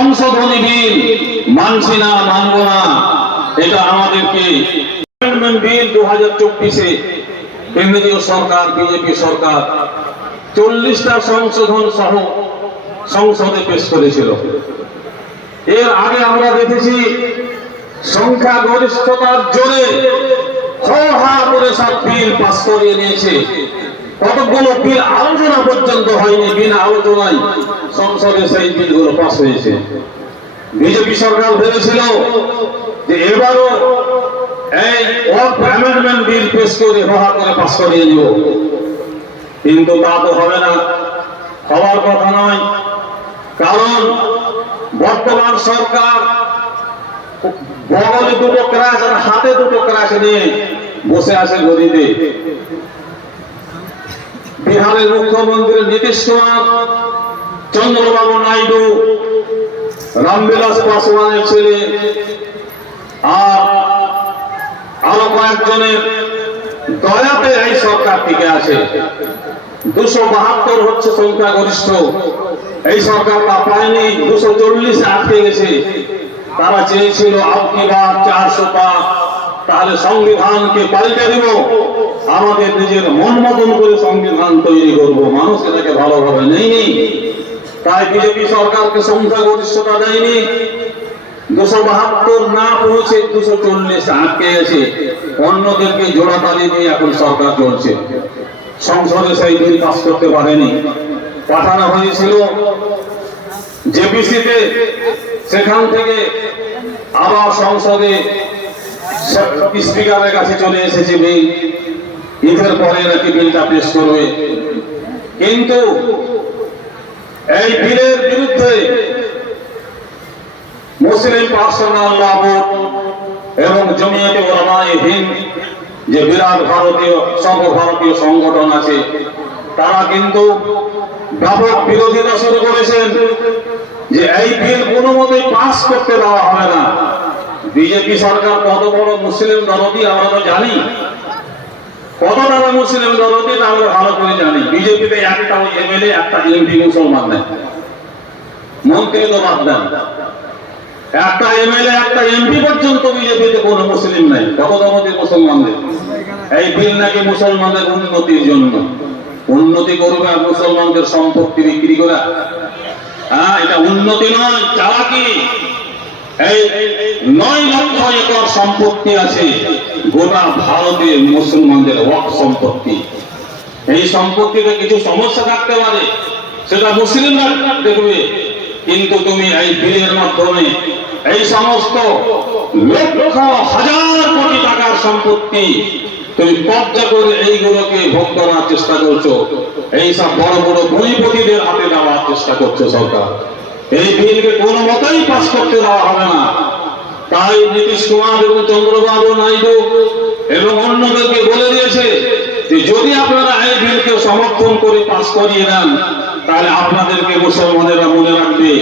সংশোধনী বিল মানছি না, মানব না, এটা আমাদেরকে বিল দু হাজার চব্বিশে, কেন্দ্রীয় সরকার, বিজেপি সরকার চল্লিশটা সংশোধন সহ সংসদে পেশ করেছিল। এর আগে আমরা দেখেছি সংখ্যা গরিষ্ঠতার জোরে হা করে সব বিল পাস করিয়ে নিয়েছে। কতগুলো বিল আলোচনা পর্যন্ত হয়নি বিনা আলোচনায় সংসদে সেই বিলগুলো পাস হয়েছে। বিজেপি সরকার ভেবেছিল যে এবারও এই ওয়ার্ক অ্যামেন্ডমেন্ট বিল পেশ করে হা করে পাস করিয়ে নিব কিন্তু তা তো হবে না। হওয়ার কথা নয়। কারণ বর্তমান সরকার বগলে দুটো ক্রাশ আর হাতে দুটো ক্রাশ নিয়ে বসে আছে গদিতে। বিহারের মুখ্যমন্ত্রী নীতিশ কুমার, চন্দ্রবাবু নাইডু, রামবিলাস পাসওয়ানের ছেলে, আর আরও কয়েকজনের দয়াতে এই সরকার টিকে আছে। দুশো বাহাত্তর হচ্ছে সংখ্যা গরিষ্ঠ এই সরকার তা পায়নি, দুশো চল্লিশে আটকে গেছে। তারা চেয়েছিল আপনি বা চারশো পা তাহলে সংবিধানকে পাল্টে দিব। আমাদের নিজের মন মতন করে তৈরি করব, মানুষ এটাকে ভালোভাবে নেয়নি। তাই বিজেপি সরকারকে সংখ্যা গরিষ্ঠতা দেয়নি। দুশো বাহাত্তর না পৌঁছে দুশো চল্লিশ আটকে গেছে অন্যদেরকে জোড়াতালি দিয়ে এখন সরকার চলছে। সংসদে সেই বিল পাস করতে পারেনি। পাঠানো হয়েছিল জেপিসিতে, সেখান থেকে আবার সংসদে স্পিকারের কাছে চলে এসেছে বিল। ঈদের পরে নাকি বিলটা পেশ করবে। কিন্তু এই বিলের বিরুদ্ধে মুসলিম পার্সোনাল ল বোর্ড এবং জমিয়তে ওলামায়ে হিন্দ যে বিরাট ভারতীয়, সর্বভারতীয় সংগঠন আছে, তারা কিন্তু ব্যাপক বিরোধিতা শুরু করেছেন যে এই বিল কোনো মতেই পাস করতে দেওয়া হবে না। বিজেপি সরকার কত বড় মুসলিম দরদি আমরা তো জানি। কত টাকা মুসলিম আমরা ভালো করে জানি। বিজেপিতে এমএলএ, একটা এমপি মুসলমান নেই। মন্ত্রী তো বাদ দেন। একটা এমএলএ, একটা এমপি পর্যন্ত বিজেপিতে কোনো মুসলিম নাই। কত মুসলমানদের? এই বিল নাকি মুসলমানদের উন্নতির জন্য। উন্নতি করবে আর মুসলমানদের সম্পত্তি বিক্রি করা। হ্যাঁ এটা উন্নতি নয়, চালাকি। এই নয় সম্পত্তি আছে, গোটা ভারতে মুসলমানদের ওয়াক সম্পত্তি। এই সম্পত্তিতে কিছু সমস্যা থাকতে পারে, সেটা মুসলিমরা দেখবে। কিন্তু তুমি এই বিলের মাধ্যমে এই সমস্ত লক্ষ হাজার কোটি টাকার সম্পত্তি তুমি কবজা করে এইগুলোকে ভোগ করার চেষ্টা করছ। এই সব বড় বড় ভূমিপতিদের হাতে দেওয়ার চেষ্টা করছে সরকার। এই বিলকে কোনো মতেই পাস করতে দেওয়া হবে না। তাই নীতিশ কুমার এবং চন্দ্রবাবু নাইডু এবং অন্যদেরকে বলে দিয়েছে যে যদি আপনারা এই বিলকে সমর্থন করে পাস করিয়ে নেন তাহলে আপনাদেরকে মুসলমানেরা মনে রাখবে,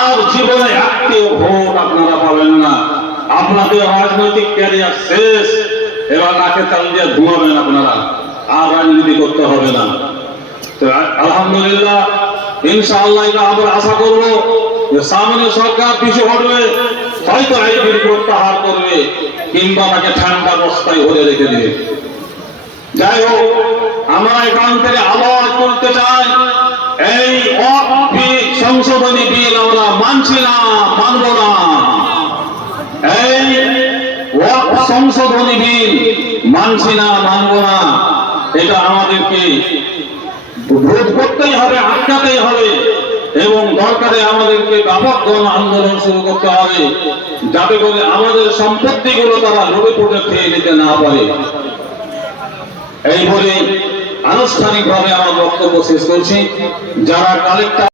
আর জীবনে একটিও ভোট আপনারা পাবেন না। আপনাদের রাজনৈতিক ক্যারিয়ার শেষ, এবার নাকে তাল দিয়ে ঘুমাবেন আপনারা, আর রাজনীতি করতে হবে না। তো আলহামদুলিল্লাহ, ইনশাআল্লাহ এটা আমরা আশা করব যে সামনে সরকার পিছু হটবে। হয়তো এই প্রত্যাহার করবে, কিংবা তাকে ঠান্ডা বস্তায় ভরে রেখে দেবে। যাই হোক, আমরা এখান থেকে আবার করতে চাই। এই সংশোধনী বিল আমরা মানছি না, মানব না। এই সংশোধনী বিল মানছি না, মানব না। এটা আমাদেরকে রোধ করতেই হবে, আটকাতেই এবং দরকারে আমাদেরকে ব্যাপক গণ আন্দোলন শুরু করতে হবে, যাতে করে আমাদের সম্পত্তি গুলো তারা রবি পড়ে খেয়ে নিতে না পারে। এই বলে আনুষ্ঠানিকভাবে আমার বক্তব্য শেষ করছি। যারা কালেক্টর